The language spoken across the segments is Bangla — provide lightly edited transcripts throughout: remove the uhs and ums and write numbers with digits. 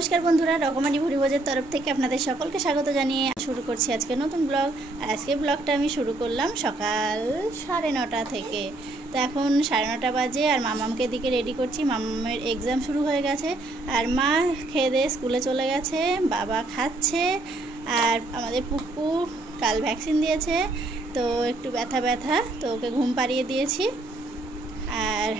नमस्कार बंधुरा रकमारी भुरिभोजेर तरफ थेके आपनादेर सकलके स्वागत जानिए शुरू करछि आजके नतुन ब्लग। आजके ब्लगटा आमि शुरू करलाम सकाल 9:30 थेके। तो एखन 9:30 बाजे और मामामके एदिके रेडी करछि। मामामेर एग्जाम शुरू हये गेछे और मा खेये दिये स्कुले चले गेछे, बाबा खाচ্ছে और आमादेर पुप्पू काल भ্যাকসিন दिয়েছে तो एकटु ব্যথা ব্যথা तो ओके घुम पाड़िয়ে দিয়েছি। और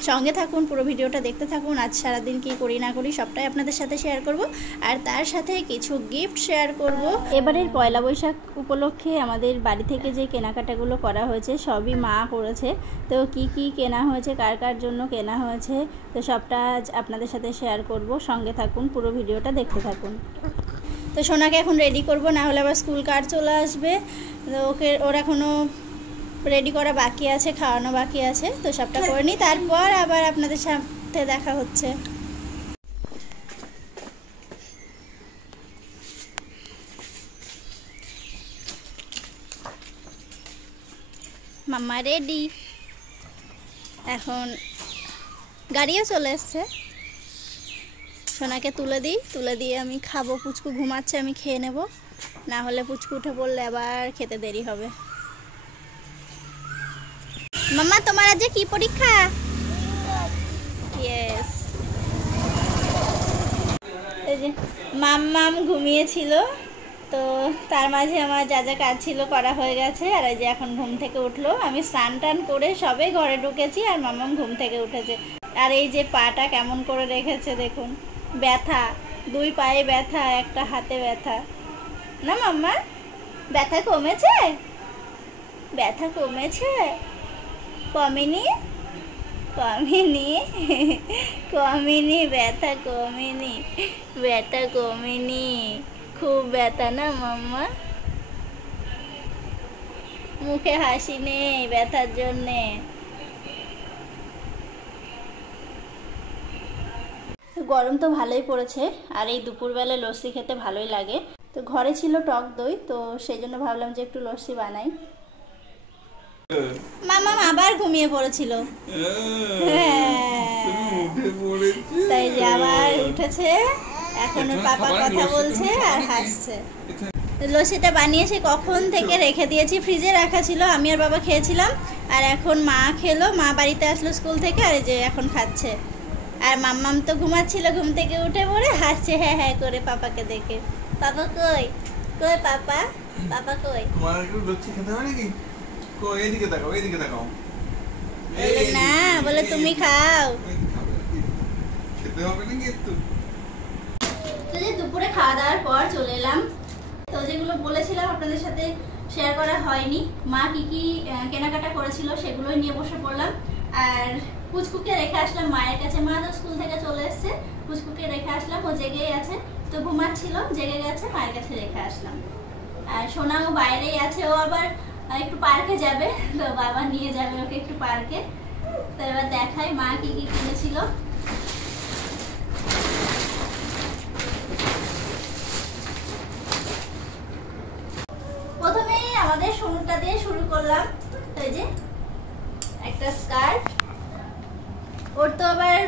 संगे थाकुन पुरो भिडियोटा देखते थाकुन। आज सारा दिन कि करी ना करी सबटाई आपनादेर साथे शेयर करब और तार साथे किछु गिफ्ट शेयर करब। एबारेर पयला बैशाख उपलक्षे आमादेर बाड़ी थेके जे केनाकाटागुलो करा हयेछे सबई मा करेछे। तो कि केना हयेछे कार कार जोन्नो केना हयेछे तो सबटा आज आपनादेर साथे शेयर करब। संगे थाकुन पुरो भिडियोटा देखते थाकुन। तो सोनाके एखन रेडी करब, ना होले आबार स्कुल कार चले आसबे। तो ओके ओर एखोनो रेडी करा बाकी आछे, खाওয়ানো बाकी आछे। तो सबटा करे नी, तारपर आबार आपनादेर साथे देखा होच्छे। माम्मा रेडी, एखन गाड़िও चले एसेছে। सोनाके तुले दी, तुले दिए आमी खाबो। पुचकु घुमाচ্ছে, आमी खेয়ে নেব, না হলে পুচকু উঠে পড়লে আবার খেতে দেরি হবে। মাম্মা তোমার আজ কি পরীক্ষা? ইয়েস। এই যে মাম্মাম ঘুমিয়েছিল, তো তার মাঝে আমার যা যা কাজ ছিল করা হয়ে গেছে। আর এই যে এখন ঘুম থেকে উঠলো। আমি স্নান টান করে সবে ঘরে ঢুকেছি আর মাম্মাম ঘুম থেকে উঠেছে। আর এই যে পাটা কেমন করে রেখেছে দেখুন, ব্যথা, দুই পায়ে ব্যথা, একটা হাতে ব্যথা। না মাম্মা ব্যথা কমেছে? ব্যথা কমেছে? কমেনি? কমেনি? কমেনি? ব্যথা কমেনি? ব্যথা কমেনি? খুব ব্যথা না মাম্মা? মুখে হাসি নেই ব্যথার জন্যে। গরম তো ভালোই পড়েছে আর এই দুপুরবেলা লস্যি খেতে ভালোই লাগে। তো ঘরে ছিল টক দই, তো সেই জন্য ভাবলাম যে একটু লস্যি বানাই। মামা আবার ঘুমিয়ে পড়েছিল, তাই যে আবার উঠেছে, এখন পাপা কথা বলছে আর হাসছে। লস্যিটা বানিয়ে সে কখন থেকে রেখে দিয়েছি, ফ্রিজে রাখা ছিল, আমি আর বাবা খেয়েছিলাম। আর এখন মা খেলো, মা বাড়িতে আসলো স্কুল থেকে, আর যে এখন খাচ্ছে। আর মাম্মাম তো ঘুমাচ্ছিল, ঘুম থেকে উঠে পড়ে হাসছে হ্যাঁ হ্যাঁ করে পাপাকে দেখে। পাপা কই? কই পাপা? পাপা কই? তোমার একটু লস্যি খেতে হবে নাকি? কই এদিকে তাকাও, এদিকে তাকাও। বলে না, বলে তুমি খাও। খেতে হবে নাকি একটু? তো যে দুপুরে খাওয়া দাওয়ার পর চলে এলাম। তো যেগুলো বলেছিলাম আপনাদের সাথে শেয়ার করা হয়নি, মা কি কেনাকাটা করেছিল সেগুলোই নিয়ে বসে পড়লাম। আর পুচকুকে রেখে আসলাম মায়ের কাছে। মা তো স্কুল থেকে চলে এসেছে, পুচকুকে রেখে আসলাম, ও জেগেই আছে। তো ঘুমাচ্ছিল, জেগে গেছে, মায়ের কাছে রেখে আসলাম। আর সোনাও বাইরেই আছে, ও আবার একটু পার্কে যাবে, তো বাবা নিয়ে যাবে ওকে একটু পার্কে। তো এবার দেখাই মা কি কিনেছিল। প্রথমেই আমাদের সোনুটা দিয়ে শুরু করলাম। তো এই যে একটা স্কার্ট, ওর তো আবার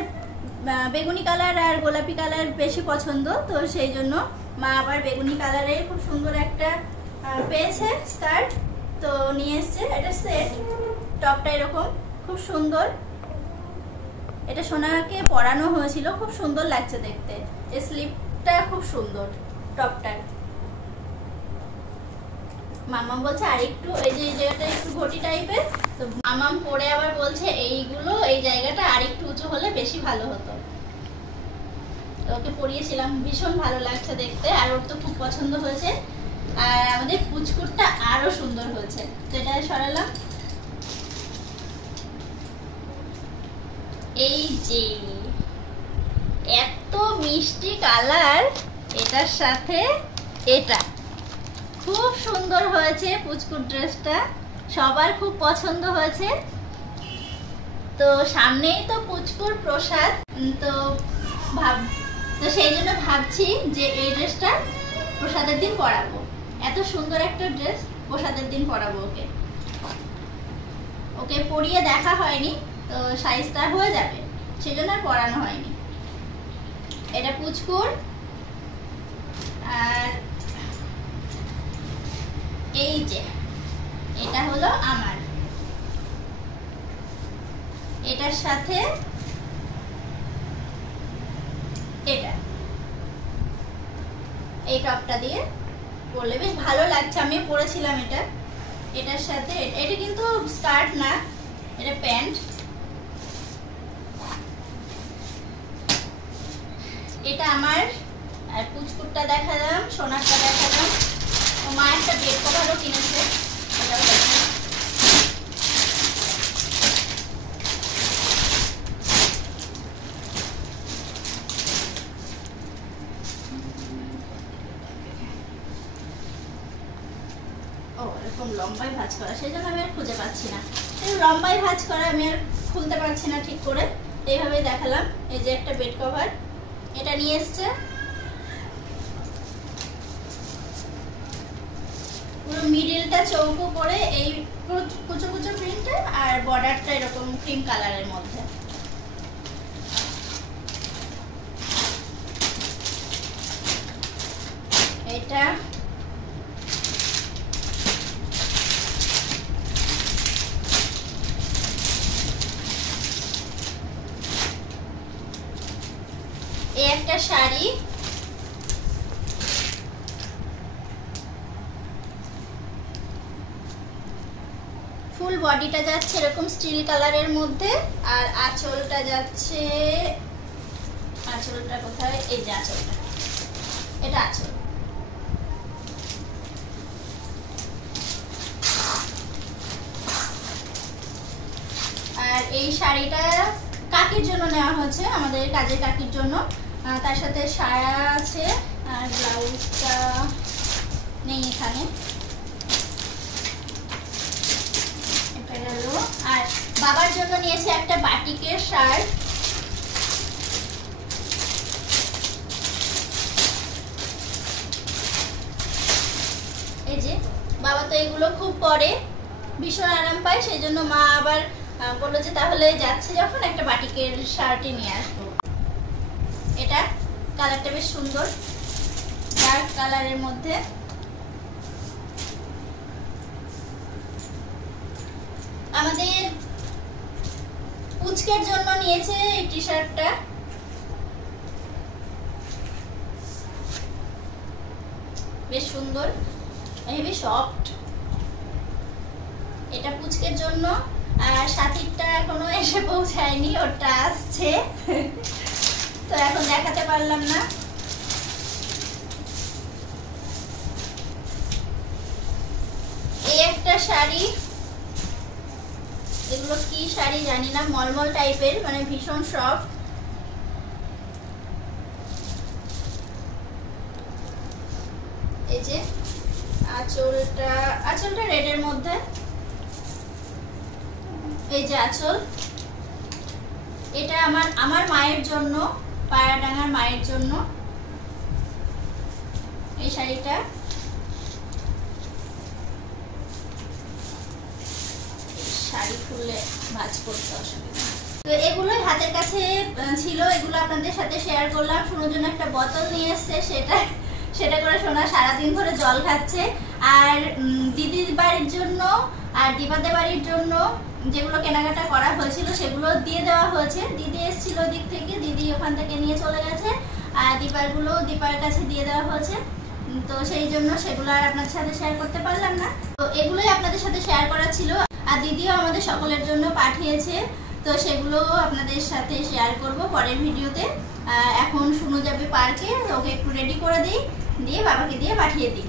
বেগুনি কালার আর গোলাপি কালার বেশি পছন্দ, তো সেই জন্য মা আবার বেগুনি কালারের খুব সুন্দর একটা পেয়েছে স্কার্ট, তো নিয়ে এসছে। এটা সেট, টপটা এরকম খুব সুন্দর। এটা সোনাকে পরানো হয়েছিল, খুব সুন্দর লাগছে দেখতে। এই স্লিপটা খুব সুন্দর টপটার। মামাম বলছে আর একটু এই যে জায়গাটা একটু ঘটি টাইপের, তো মামাম পরে আবার বলছে এইগুলো এই জায়গাটা আর একটু উঁচু হলে বেশি ভালো হতো। ওকে পরিয়েছিলাম, ভীষণ ভালো লাগছে দেখতে, আর ওর তো খুব পছন্দ হয়েছে। আর আমাদের পুচকুরটা আরো সুন্দর হয়েছে। তো এটা সরালাম। এই যে এত মিষ্টি কালার, এটার সাথে এটা খুব সুন্দর হয়েছে। পুচকুর ড্রেসটা সবার খুব পছন্দ হয়েছে। তো সামনেই তো পুচকুর প্রসাদ, তো সেই জন্য ভাবছি যে এই ড্রেসটা প্রসাদের দিন পরাবো। এত সুন্দর একটা ড্রেস, প্রসাদের দিন পরাবো ওকে। ওকে পরিয়ে দেখা হয়নি, তো সাইজটা হয়ে যাবে, সেজন্য আর পরানো হয়নি। এটা পুচকুর, আর এই যে এটা হলো আমার। এটার সাথে এটা এই টপটা দিয়ে পরলে বেশ ভালো লাগছে, আমি পরেছিলাম এটা। এটার সাথে এটা কিন্তু স্কার্ট না, এটা প্যান্ট। এটা আমার। আর পুচকুরটা দেখালাম, সোনারটা দেখালাম। ও মা একটা বেড কভারও কিনেছে, এটাও দেখালাম। ও এরকম লম্বাই ভাঁজ করা, সেই জন্য আমি আর খুঁজে পাচ্ছি না। এই লম্বাই ভাঁজ করা আমি আর খুলতে পারছি না ঠিক করে, এইভাবেই দেখালাম। এই যে একটা বেড কভার, এটা নিয়ে এসছে পুরো মিডিলটা চৌকো করে, এই কুচো কুচো প্রিন্টে, আর বর্ডারটা এরকম ক্রিম কালারের মধ্যে। এটা এই একটা শাড়ি, ফুল বডিটা যাচ্ছে এরকম স্টিল কালারের মধ্যে, আর আঁচলটা যাচ্ছে, আঁচলটা কোথায়, এই যে আঁচলটা, এটা আঁচল। আর এই শাড়িটা কাকির জন্য নেওয়া হয়েছে, আমাদের কাজের কাকির জন্য। তার সাথে সায়া আছে, আর ব্লাউজটা নেই এখানে। এটা গেল। আর বাবার জন্য নিয়েছে একটা বাটিকের শার্ট। এই যে বাবা তো এগুলো খুব পরে, ভীষণ আরাম পায়, সেই জন্য মা আবার বললো যে তাহলে যাচ্ছে যখন একটা বাটিকের শার্টই নিয়ে আসবো। এটা কালারটা বেশ সুন্দর, ডার্ক কালারের মধ্যে। আমাদের পুচকের জন্য নিয়েছে এই টি শার্টটা, বেশ সুন্দর, হেভি সফট। এটা পুচকের জন্য। আর সাথীরটা এখনো এসে পৌঁছায়নি, ওটা আসছে, তো এখন দেখাতে পারলাম না। এই একটা শাড়ি, এগুলো কি শাড়ি জানি না, মলমল টাইপের, মানে ভীষণ সফট। এই যে আঁচলটা রেডের মধ্যে, এই যে আঁচল। এটা আমার মায়ের জন্য, পায়রাডাঙ্গার মায়ের জন্য এই শাড়িটা। শাড়ি খুললে ভাঁজ করতে অসুবিধা। তো এগুলোই হাতের কাছে ছিল, এগুলো আপনাদের সাথে শেয়ার করলাম। সোনার জন্য একটা বোতল নিয়ে এসছে, সেটা করে সোনা সারাদিন ধরে জল খাচ্ছে। আর দিদির বাড়ির জন্য আর দীপাদের বাড়ির জন্য যেগুলো কেনাকাটা করা হয়েছিল সেগুলো দিয়ে দেওয়া হয়েছে। দিদি এসেছিল দিক থেকে, দিদি ওখান থেকে নিয়ে চলে গেছে, আর দীপারগুলো দীপার কাছে দিয়ে দেওয়া হয়েছে। তো সেই জন্য সেগুলো আর আপনাদের সাথে শেয়ার করতে পারলাম না। তো এগুলোই আপনাদের সাথে শেয়ার করা ছিল। আর দিদিও আমাদের সকলের জন্য পাঠিয়েছে, তো সেগুলো আপনাদের সাথে শেয়ার করব পরের ভিডিওতে। এখন শুনো যাবে পার্কে, ওকে একটু রেডি করে দিই, দিয়ে বাবাকে দিয়ে পাঠিয়ে দিই।